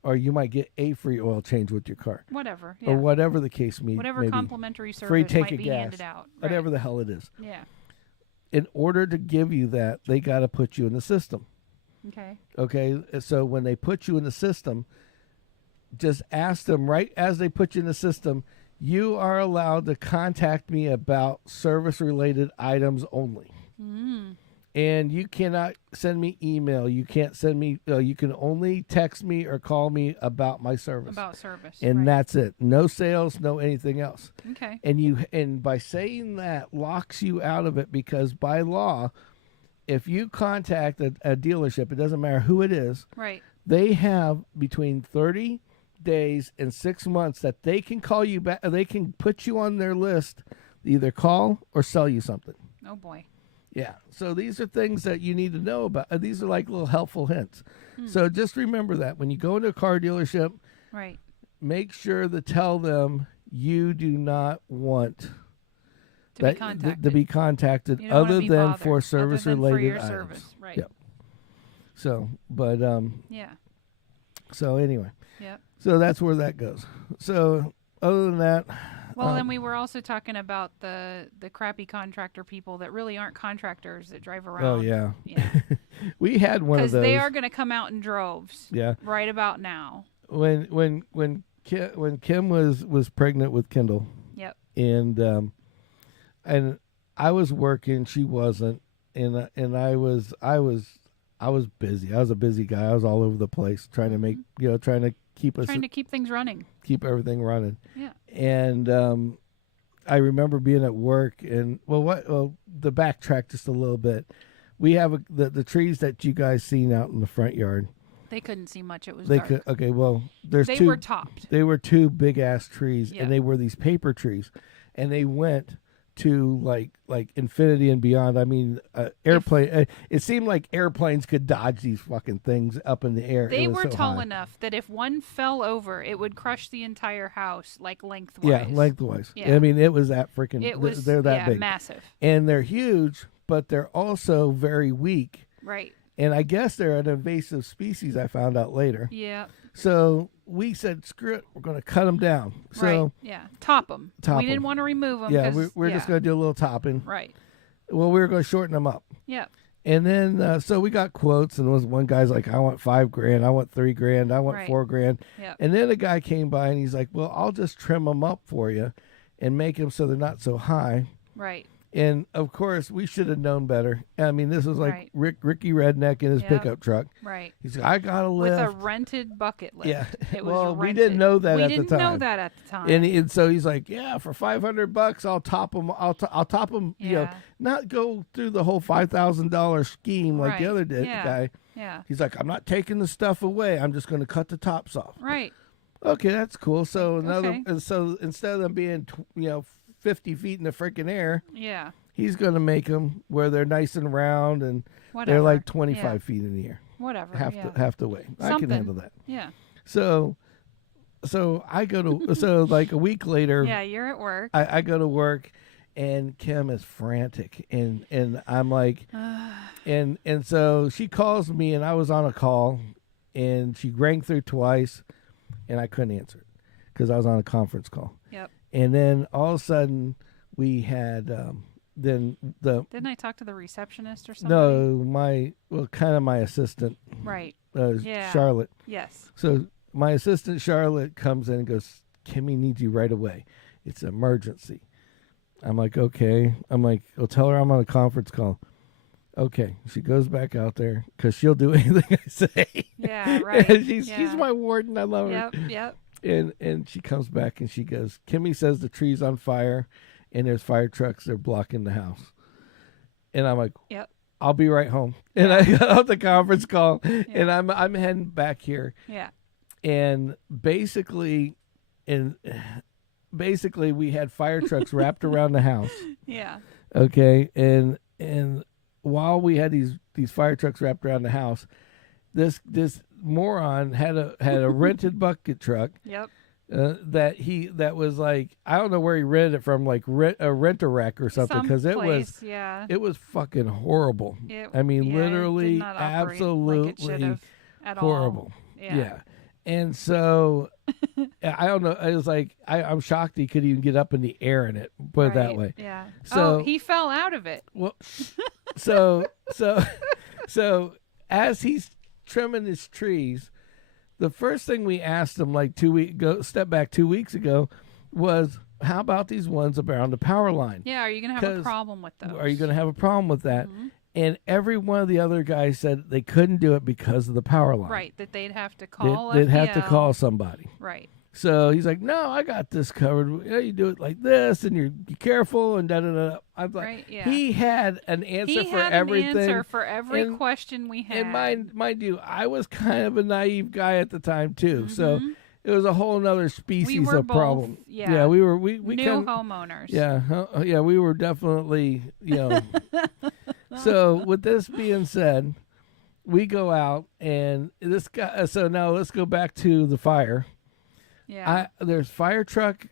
or you might get a free oil change with your car, whatever, or whatever the case may be. Whatever complimentary service free tank might of be gas, handed out, whatever the hell it is. Yeah. In order to give you that, they got to put you in the system. Okay. Okay. So when they put you in the system, just ask them right as they put you in the system. You are allowed to contact me about service-related items only. Mm. And you cannot send me email. You can't send me, you can only text me or call me about my service. About service. And that's it. No sales, no anything else. Okay. And by saying that locks you out of it, because by law, if you contact a dealership, it doesn't matter who it is. Right. They have between 30 days and 6 months that they can call you back. They can put you on their list, either call or sell you something. Oh boy. Yeah. So these are things that you need to know about. These are like little helpful hints. So just remember that when you go into a car dealership, Right. make sure to tell them you do not want To be contacted You don't wanna other be than bothered, for other service than for related your items. service. Right. Yep. So, but Yeah. so anyway, Yep. so that's where that goes. So other than that, Well, then we were also talking about the crappy contractor people that really aren't contractors that drive around. oh yeah, Yeah. we had one of Because those. they are going to come out in droves. Yeah. Right about now. When Kim was pregnant with Kendall. Yep. And I was working, she wasn't, and I was busy. I was a busy guy. I was all over the place trying to make trying to keep things running. keep everything running. Yeah. And I remember being at work, and the backtrack just a little bit. We have the trees that you guys seen out in the front yard. They couldn't see much. It was They dark. could okay. Well, they were topped. They were two big ass trees, Yeah. and they were these paper trees, and they went to like infinity and beyond. I mean, airplane. It seemed like airplanes could dodge these fucking things up in the air. They It was were so tall high. enough that if one fell over, it would crush the entire house, like lengthwise. Yeah, lengthwise. Yeah. I mean, it was that freaking. It was. They're that big, massive. and they're huge, but they're also very weak. Right. And I guess they're an invasive species. I found out later. Yeah. So we said, screw it, we're going to cut them down. So right. Yeah. Top them. Top we 'em. didn't want to remove them. yeah, we're just going to do a little topping. Right. Well, we were going to shorten them up. Yeah. And then, so we got quotes, and was one guy's like, I want $5,000, I want $3,000, I want Right. $4,000. Yeah. And then a guy came by and he's like, well, I'll just trim them up for you and make them so they're not so high. Right. And of course, we should have known better. I mean, this was like Right. Ricky Redneck in his Yep. pickup truck. Right. He's like, I got a lift. With a rented bucket lift. Yeah. It was Well, we rented. didn't know that we at the didn't time. know that at the time. And so he's like, yeah, for $500, I'll top them. I'll top them. yeah. You know, not go through the whole $5,000 scheme like the Right. other Yeah. guy. Yeah. He's like, I'm not taking the stuff away. I'm just going to cut the tops off. Right. Okay, that's cool. So Okay. so instead of them being 50 feet in the freaking air, Yeah. he's going to make them where they're nice and round and Whatever. they're like 25 Yeah. feet in the air. Whatever. Half yeah. the way. I can Something. handle that. Yeah. So I go to so like a week later. Yeah. You're at work. I go to work, and Kim is frantic, and I'm like, and so she calls me, and I was on a call, and she rang through twice, and I couldn't answer it because I was on a conference call. Yep. And then all of a sudden we had then the Didn't I talk to the receptionist or something? no kind of my assistant Right. Yeah. Charlotte. Yes. So my assistant Charlotte comes in and goes, Kimmy needs you right away. It's an emergency. I'm like, okay. I'm like, well, tell her I'm on a conference call. Okay. She goes back out there because she'll do anything I say. Yeah. Right. And she's yeah. my warden. I love her. Yep. Yep. And she comes back and she goes, Kimmy says the tree's on fire and there's fire trucks. They're blocking the house. And I'm like, Yep. I'll be right home. And I got off the conference call and I'm heading back here. Yeah. And basically we had fire trucks wrapped around the house. Yeah. Okay. And while we had these fire trucks wrapped around the house, this moron had a rented bucket truck. Yep. That was like, I don't know where he rented it from, like a rent-a-wreck or something, because it was fucking horrible. Literally, it did not operate absolutely like it should have at horrible. all. Yeah. And so I don't know. It was like I'm shocked he could even get up in the air in it. Put it that Right, way. Yeah. So he fell out of it. well, so as he's trimming his trees, the first thing we asked him like 2 weeks ago was, how about these ones around the power line? Yeah. Are you gonna have a problem with those? Are you going to have a problem with that? Mhm. And every one of the other guys said they couldn't do it because of the power line. Right. That they'd have to call. They'd have to FPL. call somebody. Right. So he's like, no, I got this covered. You do it like this, and you're careful, and da-da-da. I'm like, Right, yeah. He had an answer He for had everything. an answer for every And- question we had. And mind you, I was kind of a naive guy at the time too. So Mhm. it was a whole nother species were of both, problem. yeah. we were New kind homeowners. yeah, we were definitely So with this being said, we go out and this guy. So now let's go back to the fire. Yeah. There's fire trucks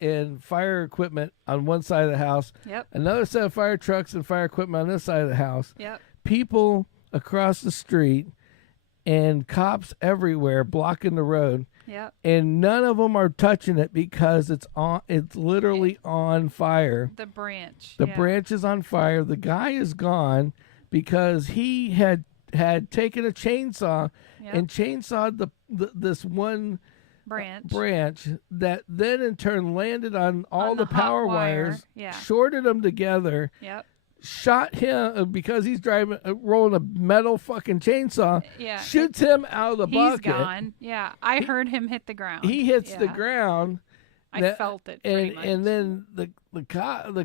and fire equipment on one side of the house. Yep. Another set of fire trucks and fire equipment on this side of the house. Yep. People across the street and cops everywhere blocking the road. Yep. And none of them are touching it because it's literally on fire. The branch. The yeah. branch is on fire. The guy is gone because he had taken a chainsaw Yep. and chainsawed this one branch that then in turn landed on all on the the hot power wire. wires, Yeah. shorted them together, Yep. shot him because he's rolling a metal fucking chainsaw, Yeah. shoots him out of the He's bucket. gone. Yeah. I heard him hit the ground. He hits the Yeah. ground. I felt it pretty much. And then the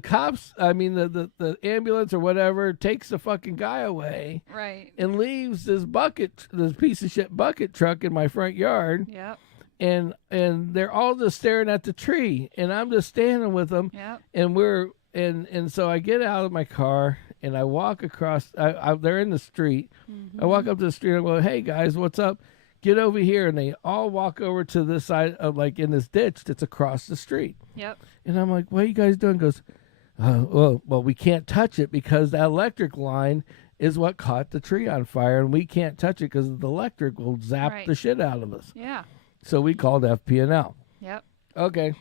cops, I mean the ambulance or whatever, takes the fucking guy away Right. and leaves this piece of shit bucket truck in my front yard. Yep. And they're all just staring at the tree, and I'm just standing with them. Yep. And so I get out of my car and I walk across. They're in the street. Mm-hmm. I walk up to the street and I go, "Hey guys, what's up? Get over here." And they all walk over to this side of like in this ditch that's across the street. Yep. And I'm like, "What are you guys doing?" Goes, well, we can't touch it because that electric line is what caught the tree on fire, and we can't touch it because the electric will zap Right. the shit out of us. Yeah. So we called FP&L. Yep. Okay,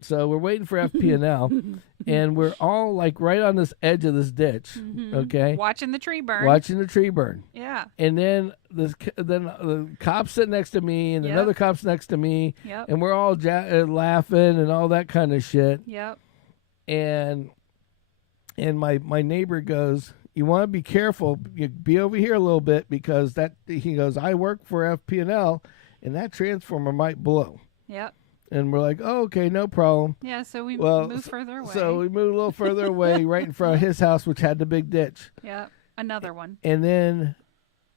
so we're waiting for FP&L, and we're all like right on this edge of this ditch. Mhm. Okay, Watching the tree burn. watching the tree burn. Yeah. And then the cop's sitting next to me, and Yep. another cop's next to me, Yep. and we're all laughing and all that kind of shit. Yep. And my neighbor goes, "You want to be careful. You be over here a little bit because he goes, I work for FP&L, and that transformer might blow." Yep. And we're like, "Oh, okay, no problem." Yeah. So we Well, move further away. So we moved a little further away, right in front of his house, which had the big ditch. Yep. Another one. And then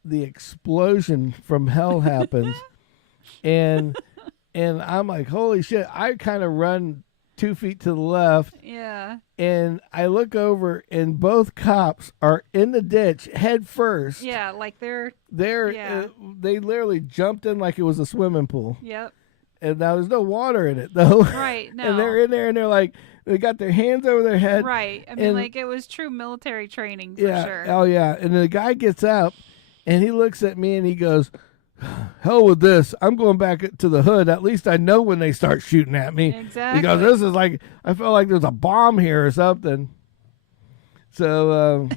the explosion from hell happens, and I'm like, "Holy shit!" I kind of run 2 feet to the left, Yeah. and I look over, and both cops are in the ditch head first. Yeah. Like they're. They're Yeah. they literally jumped in like it was a swimming pool, Yep. and now there's no water in it though. Right. No. And they're in there, and they're like, they got their hands over their head. Right. I mean, and- like it was true military training for Yeah. sure. Oh yeah. And the guy gets up, and he looks at me, and he goes, "Hell with this! I'm going back to the hood. At least I know when they start shooting at me." Exactly. He goes, "This is like I felt like there's a bomb here or something." So,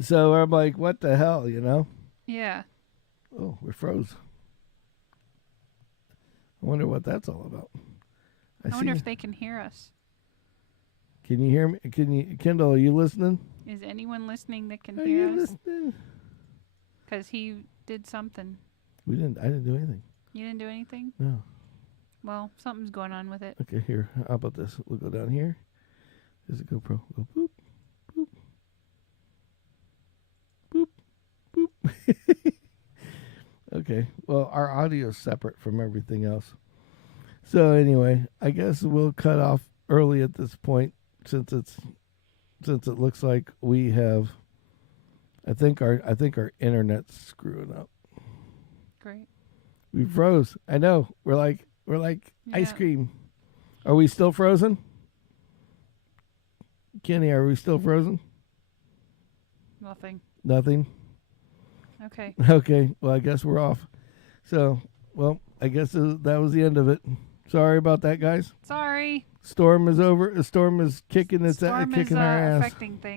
so I'm like, "What the hell?" You know? Yeah. Oh, we're froze. I wonder what that's all about. I wonder if they can hear us. Can you hear me? Kendall? Are you listening? Is anyone listening that can Are hear you us? listening? Because he did something. I didn't do anything. You didn't do anything? No. Well, something's going on with it. Okay, here. How about this? We'll go down here. There's a GoPro. Go boop, boop, boop, boop. Okay. Well, our audio is separate from everything else. So anyway, I guess we'll cut off early at this point since it looks like we have. I think our internet's screwing up. Great. We froze. I know. We're like ice Yeah. cream. Are we still frozen? Kenny, are we still frozen? Nothing. Nothing. Okay. Okay. Well, I guess we're off. So, well, I guess that was the end of it. Sorry about that, guys. Sorry. Storm is over. The storm is kicking Storm is kicking our ass. affecting things.